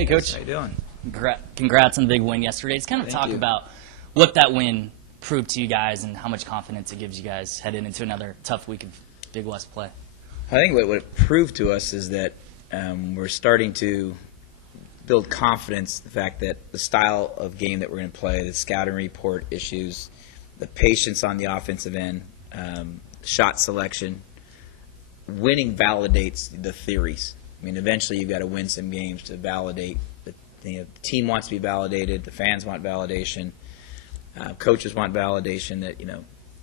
Hey, Coach. How you doing? Congrats on the big win yesterday. Just kind of Thank talk you. about what that win proved to you guys and how much confidence it gives you guys heading into another tough week of Big West play. I think what it proved to us is that we're starting to build confidence, the fact that the style of game that we're going to play, the scouting report issues, the patience on the offensive end, shot selection, winning validates the theories. I mean, eventually you've got to win some games to validate. The team wants to be validated. The fans want validation. Coaches want validation that,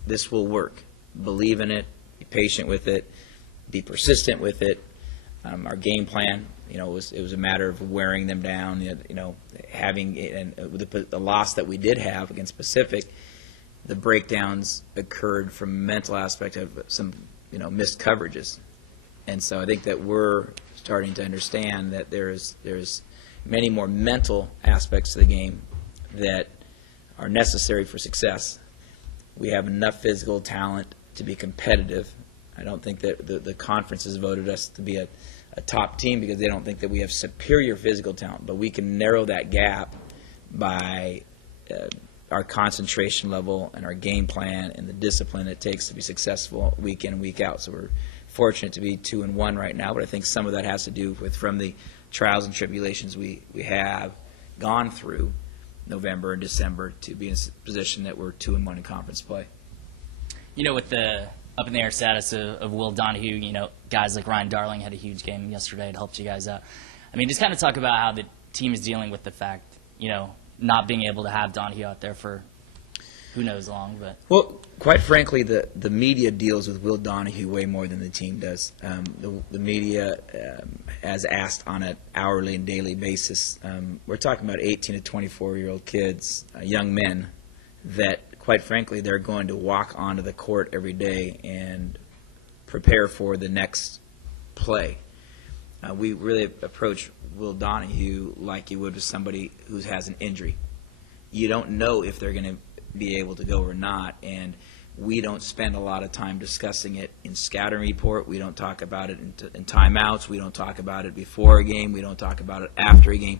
this will work. Believe in it. Be patient with it. Be persistent with it. Our game plan, it was a matter of wearing them down. Having and the loss that we did have against Pacific, the breakdowns occurred from a mental aspect of some missed coverages, and so I think that we're starting to understand that there's many more mental aspects to the game that are necessary for success. We have enough physical talent to be competitive. I don't think that the conference has voted us to be a top team because they don't think that we have superior physical talent, but we can narrow that gap by our concentration level and our game plan and the discipline it takes to be successful week in and week out. So we're fortunate to be 2-1 right now, but I think some of that has to do with from the trials and tribulations we have gone through November and December to be in a position that we're 2-1 in conference play. With the up-in-the-air status of Will Donahue, guys like Ryan Darling had a huge game yesterday. It helped you guys out. I mean, just kind of talk about how the team is dealing with the fact, not being able to have Donahue out there for who knows long. But well, quite frankly, the media deals with Will Donahue way more than the team does. The media, as asked on an hourly and daily basis, we're talking about 18 to 24-year-old kids, young men, that quite frankly they're going to walk onto the court every day and prepare for the next play. We really approach Will Donahue like you would with somebody who has an injury. You don't know if they're going to be able to go or not, and we don't spend a lot of time discussing it in scouting report. We don't talk about it in timeouts. We don't talk about it before a game. We don't talk about it after a game.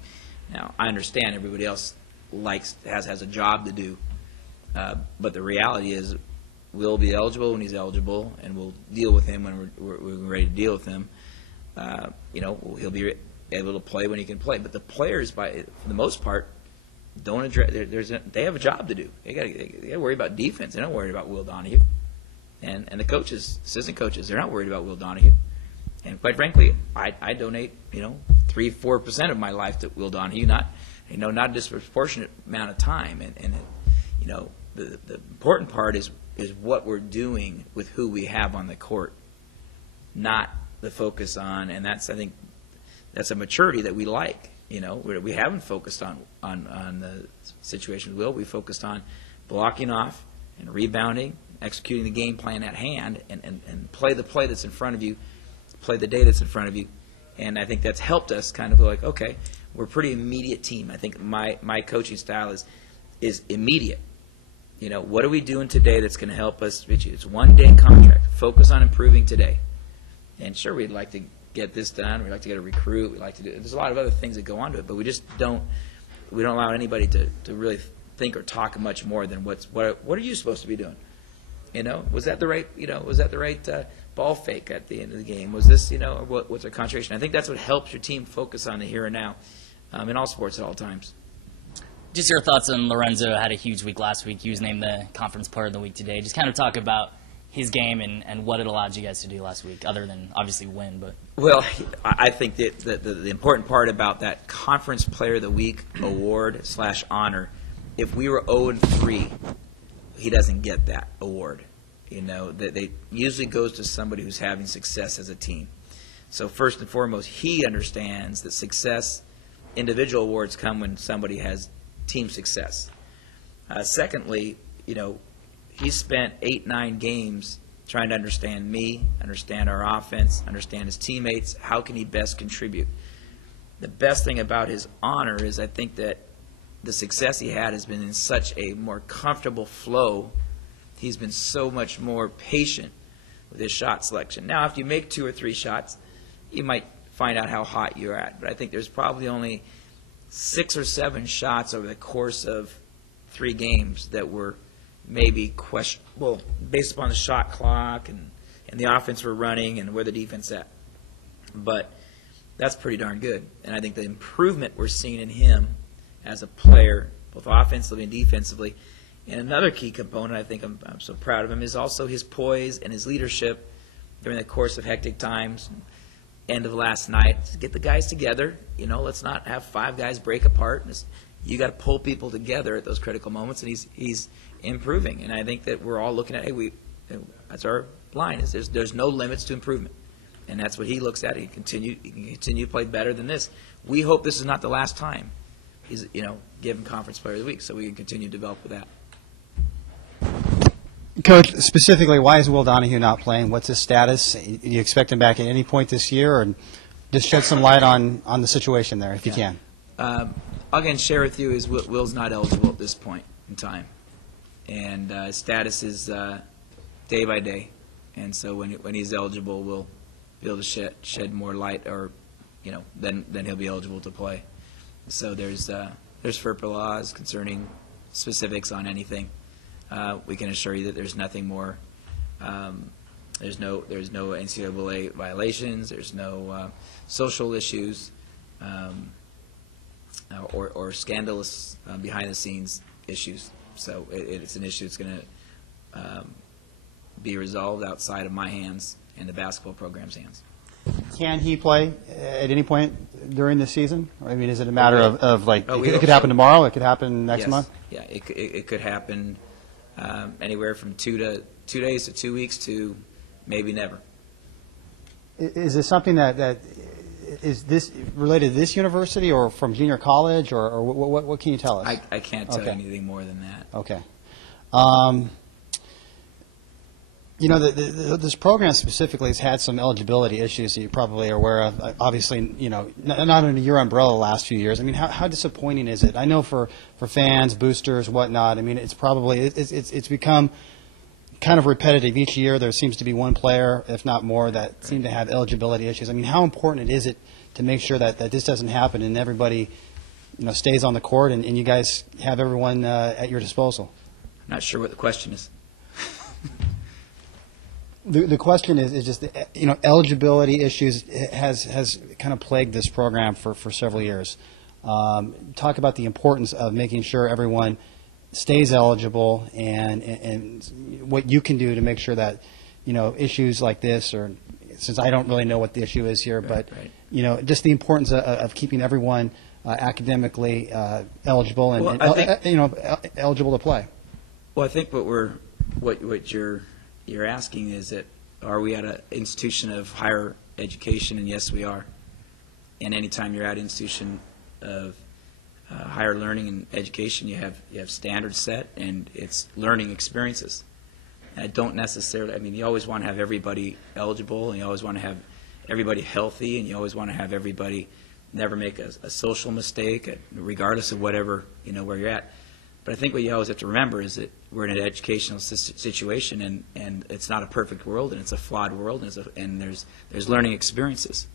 Now, I understand everybody else has a job to do, but the reality is we'll be eligible when he's eligible, and we'll deal with him when we're ready to deal with him. He'll be able to play when he can play. But the players, for the most part, don't address. They have a job to do. They got to worry about defense. They're not worried about Will Donahue, and the coaches, assistant coaches, they're not worried about Will Donahue. And quite frankly, I donate 3-4% of my life to Will Donahue, not a disproportionate amount of time. And the important part is what we're doing with who we have on the court, not the focus on. And I think that's a maturity that we like. We haven't focused on the situation with Will. We focused on blocking off and rebounding, executing the game plan at hand, and play the play that's in front of you, play the day that's in front of you. And I think that's helped us kind of like, okay, we're a pretty immediate team. I think my coaching style is immediate. What are we doing today that's going to help us? It's one-day contract. Focus on improving today. And sure, we'd like to get this done. We'd like to get a recruit. We'd like to do. There's a lot of other things that go on to it, but we just don't. We don't allow anybody to really think or talk much more than what are you supposed to be doing? Was that the right? Was that the right ball fake at the end of the game? Was this? Or what's our concentration? I think that's what helps your team focus on the here and now, in all sports at all times. just your thoughts on Lorenzo. Had a huge week last week. He was named the conference player of the week today. Just kind of talk about his game and what it allowed you guys to do last week, other than obviously win. But well, I think that the important part about that Conference Player of the Week award / honor, if we were 0-3, he doesn't get that award. They usually goes to somebody who's having success as a team. So first and foremost, he understands that success, individual awards come when somebody has team success. Secondly, he spent 8-9 games trying to understand me, understand our offense, understand his teammates. How can he best contribute? The best thing about his honor is I think that the success he had has been in such a more comfortable flow. He's been so much more patient with his shot selection. Now, if you make 2 or 3 shots, you might find out how hot you're at. But I think there's probably only 6 or 7 shots over the course of 3 games that were maybe questionable based upon the shot clock and the offense we're running and where the defense at. But that's pretty darn good. And I think the improvement we're seeing in him as a player, both offensively and defensively, and another key component I think I'm so proud of him is also his poise and his leadership during the course of hectic times. End of last night, to get the guys together. Let's not have 5 guys break apart. You got to pull people together at those critical moments, and he's improving. And I think that we're all looking at, hey, that's our line. Is there's no limits to improvement, and that's what he looks at. He can continue to play better than this. We hope this is not the last time he's given Conference Player of the Week, so we can continue to develop with that. Coach, specifically, why is Will Donahue not playing? What's his status? Do you expect him back at any point this year, or just shed some light on the situation there, if you can? I'll again share with you is Will's not eligible at this point in time, and his status is day by day, and so when he's eligible, we'll be able to shed more light, or then he'll be eligible to play. So there's FERPA laws concerning specifics on anything. We can assure you that there's nothing more. There's no NCAA violations. There's no social issues or scandalous behind-the-scenes issues. So it's an issue that's going to be resolved outside of my hands and the basketball program's hands. Can he play at any point during the season? I mean, is it a matter of like it could happen so. tomorrow? It could happen next month? Yeah, it could happen anywhere from 2 days to 2 weeks to maybe never. Is this something that is this related to this university or from junior college, or what can you tell us? I can't tell you anything more than that. Okay. This program specifically has had some eligibility issues that you probably are aware of. Obviously, not under your umbrella the last few years. I mean, how disappointing is it? I know for fans, boosters, whatnot. I mean, it's probably it's become kind of repetitive. Each year there seems to be one player, if not more, that seem to have eligibility issues. I mean, how important is it to make sure that this doesn't happen and everybody stays on the court and you guys have everyone at your disposal? I'm not sure what the question is. The question is just eligibility issues has kind of plagued this program for several years. Talk about the importance of making sure everyone stays eligible and what you can do to make sure that issues like this, or since I don't really know what the issue is here, but just the importance of keeping everyone academically eligible and eligible to play. Well, I think what you're asking is that are we at an institution of higher education, and yes, we are. And anytime you're at an institution of higher learning and education, you have standards set, and it's learning experiences. And I don't necessarily. I mean, you always want to have everybody eligible, and you always want to have everybody healthy, and you always want to have everybody never make a social mistake, regardless of whatever where you're at. But I think what you always have to remember is that we're in an educational situation, and it's not a perfect world, and it's a flawed world, and there's learning experiences.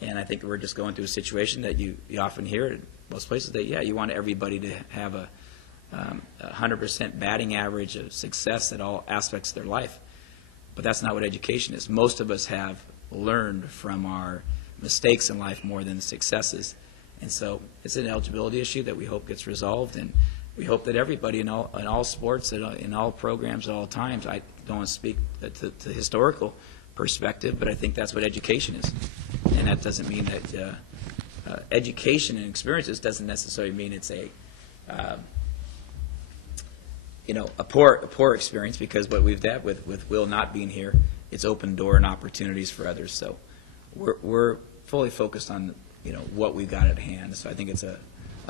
And I think we're just going through a situation that you often hear in most places that, you want everybody to have a 100% batting average of success at all aspects of their life. But that's not what education is. Most of us have learned from our mistakes in life more than the successes. And so it's an eligibility issue that we hope gets resolved, and we hope that everybody in all sports, in all programs, at all times. I don't want to speak to historical perspective, but I think that's what education is, and that doesn't mean that education and experiences doesn't necessarily mean it's a poor experience, because what we've done with Will not being here, it's opened door and opportunities for others. So we're fully focused on what we've got at hand. So I think it's a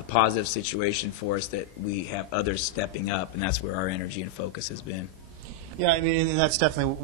positive situation for us that we have others stepping up, and that's where our energy and focus has been. Yeah, I mean, and that's definitely